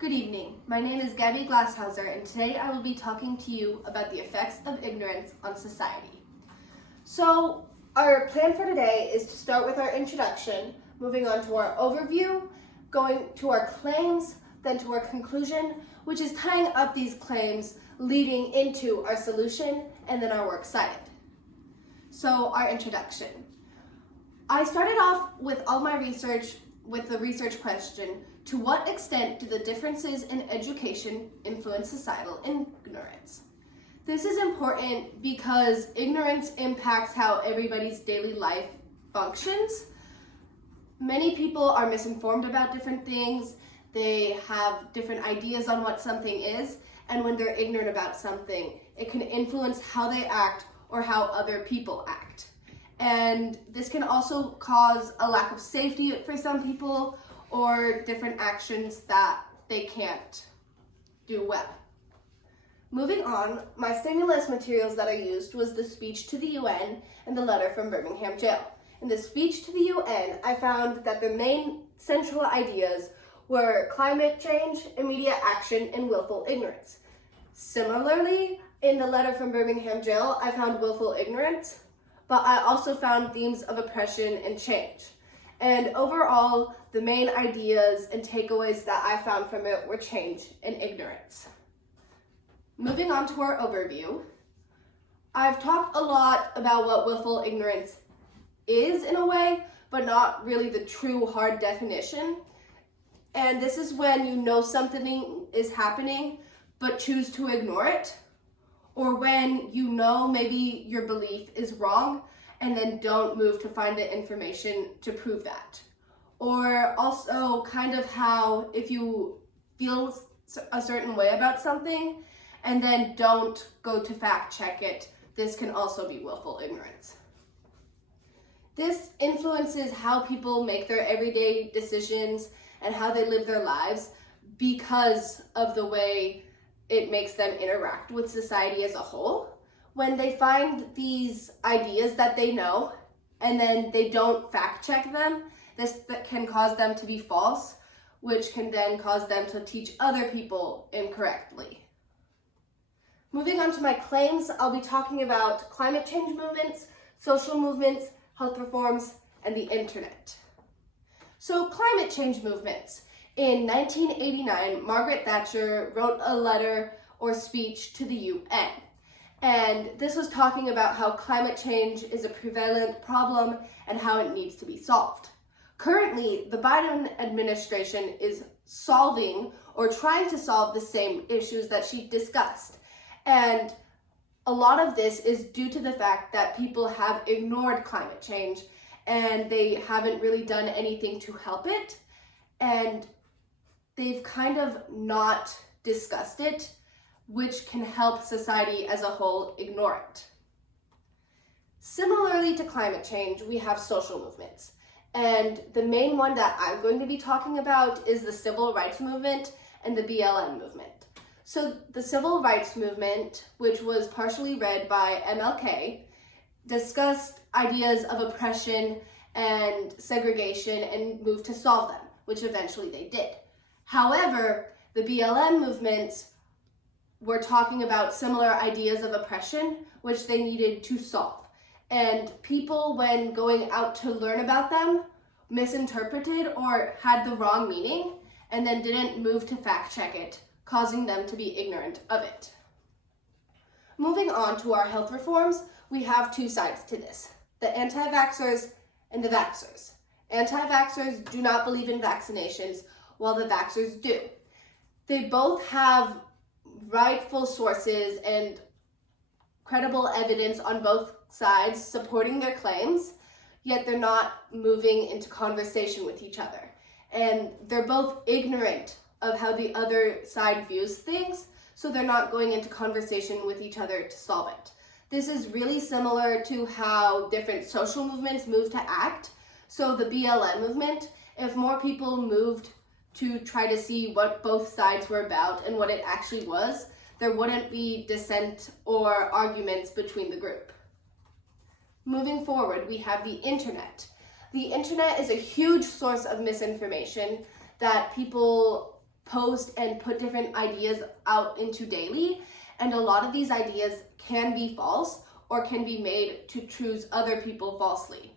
Good evening. My name is Gabby Glasshauser, and today I will be talking to you about the effects of ignorance on society. So, our plan for today is to start with our introduction, moving on to our overview, going to our claims, then to our conclusion, which is tying up these claims, leading into our solution, and then our works cited. So, our introduction. I started off with all my research with the research question, to what extent do the differences in education influence societal ignorance? This is important because ignorance impacts how everybody's daily life functions. Many people are misinformed about different things. They have different ideas on what something is, and when they're ignorant about something, it can influence how they act or how other people act. And this can also cause a lack of safety for some people or different actions that they can't do well. Moving on, my stimulus materials that I used was the speech to the UN and the letter from Birmingham jail. In the speech to the UN, I found that the main central ideas were climate change, immediate action, and willful ignorance. Similarly, in the letter from Birmingham jail, I found willful ignorance, but I also found themes of oppression and change. And overall, the main ideas and takeaways that I found from it were change and ignorance. Moving on to our overview, I've talked a lot about what willful ignorance is in a way, but not really the true hard definition. And this is when you know something is happening, but choose to ignore it. Or when you know maybe your belief is wrong and then don't move to find the information to prove that. Or also kind of how if you feel a certain way about something and then don't go to fact check it, this can also be willful ignorance. This influences how people make their everyday decisions and how they live their lives because of the way it makes them interact with society as a whole. When they find these ideas that they know and then they don't fact check them, this can cause them to be false, which can then cause them to teach other people incorrectly. Moving on to my claims, I'll be talking about climate change movements, social movements, health reforms, and the internet. So climate change movements. In 1989, Margaret Thatcher wrote a letter or speech to the UN. And this was talking about how climate change is a prevalent problem and how it needs to be solved. Currently, the Biden administration is solving or trying to solve the same issues that she discussed. And a lot of this is due to the fact that people have ignored climate change and they haven't really done anything to help it. And they've kind of not discussed it, which can help society as a whole ignore it. Similarly to climate change, we have social movements. And the main one that I'm going to be talking about is the civil rights movement and the BLM movement. So the civil rights movement, which was partially led by MLK, discussed ideas of oppression and segregation and moved to solve them, which eventually they did. However, the BLM movements were talking about similar ideas of oppression, which they needed to solve. And people, when going out to learn about them, misinterpreted or had the wrong meaning, and then didn't move to fact check it, causing them to be ignorant of it. Moving on to our health reforms, we have two sides to this, the anti-vaxxers and the vaxxers. Anti-vaxxers do not believe in vaccinations, while the vaxxers do. They both have rightful sources and credible evidence on both sides supporting their claims, yet they're not moving into conversation with each other. And they're both ignorant of how the other side views things, so they're not going into conversation with each other to solve it. This is really similar to how different social movements move to act. So the BLM movement, if more people moved to try to see what both sides were about and what it actually was, there wouldn't be dissent or arguments between the group. Moving forward, we have the internet. The internet is a huge source of misinformation that people post and put different ideas out into daily, and a lot of these ideas can be false or can be made to choose other people falsely.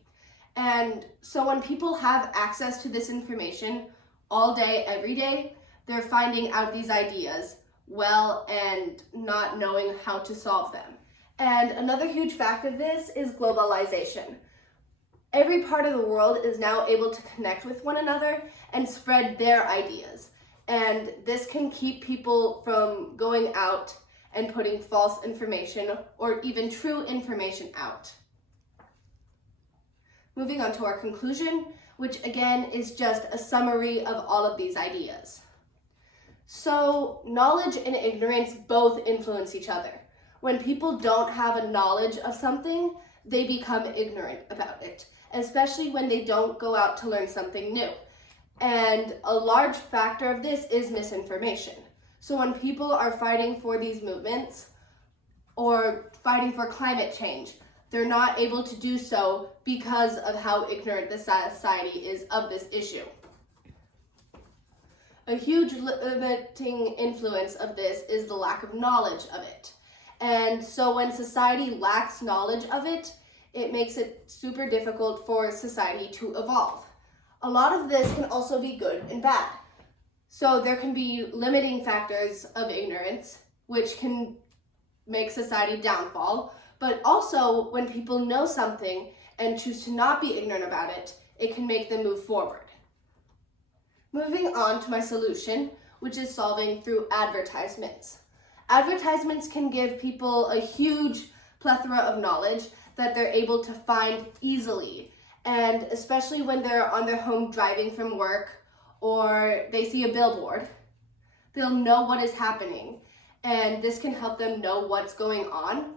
And so when people have access to this information all day, every day, they're finding out these ideas well and not knowing how to solve them. And another huge factor of this is globalization. Every part of the world is now able to connect with one another and spread their ideas. And this can keep people from going out and putting false information or even true information out. Moving on to our conclusion, which again is just a summary of all of these ideas. So knowledge and ignorance both influence each other. When people don't have a knowledge of something, they become ignorant about it, especially when they don't go out to learn something new. And a large factor of this is misinformation. So when people are fighting for these movements or fighting for climate change, they're not able to do so because of how ignorant the society is of this issue. A huge limiting influence of this is the lack of knowledge of it. And so when society lacks knowledge of it, it makes it super difficult for society to evolve. A lot of this can also be good and bad. So there can be limiting factors of ignorance, which can make society downfall, but also when people know something and choose to not be ignorant about it, it can make them move forward. Moving on to my solution, which is solving through advertisements. Advertisements can give people a huge plethora of knowledge that they're able to find easily, and especially when they're on their home driving from work or they see a billboard, they'll know what is happening, and this can help them know what's going on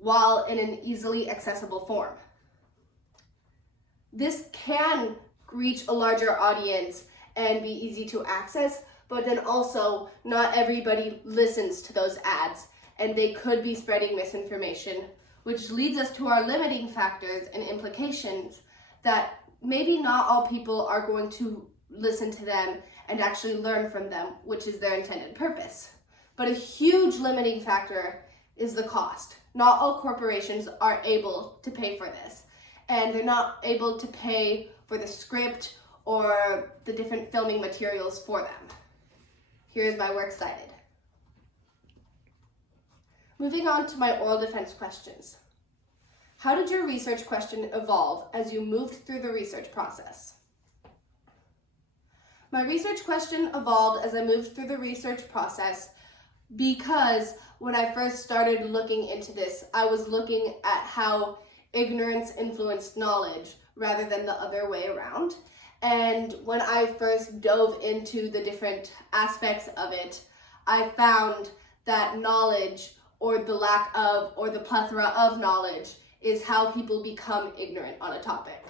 while in an easily accessible form. This can reach a larger audience and be easy to access, but then also not everybody listens to those ads, and they could be spreading misinformation, which leads us to our limiting factors and implications that maybe not all people are going to listen to them and actually learn from them, which is their intended purpose. But a huge limiting factor is the cost. Not all corporations are able to pay for this, and they're not able to pay for the script or the different filming materials for them. Here's my works cited. Moving on to my oral defense questions. How did your research question evolve as you moved through the research process? My research question evolved as I moved through the research process because when I first started looking into this, I was looking at how ignorance influenced knowledge rather than the other way around. And when I first dove into the different aspects of it, I found that knowledge or the lack of or the plethora of knowledge is how people become ignorant on a topic.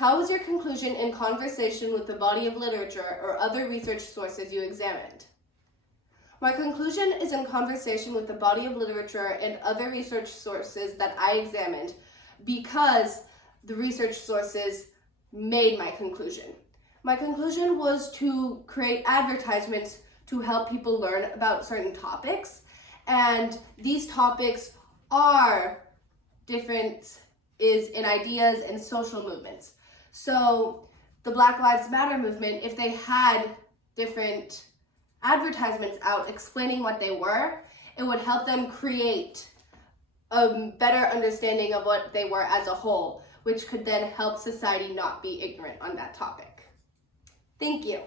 How was your conclusion in conversation with the body of literature or other research sources you examined? My conclusion is in conversation with the body of literature and other research sources that I examined because the research sources made my conclusion. My conclusion was to create advertisements to help people learn about certain topics, and these topics are different in ideas and social movements. So the Black Lives Matter movement, if they had different advertisements out explaining what they were, it would help them create a better understanding of what they were as a whole, which could then help society not be ignorant on that topic. Thank you.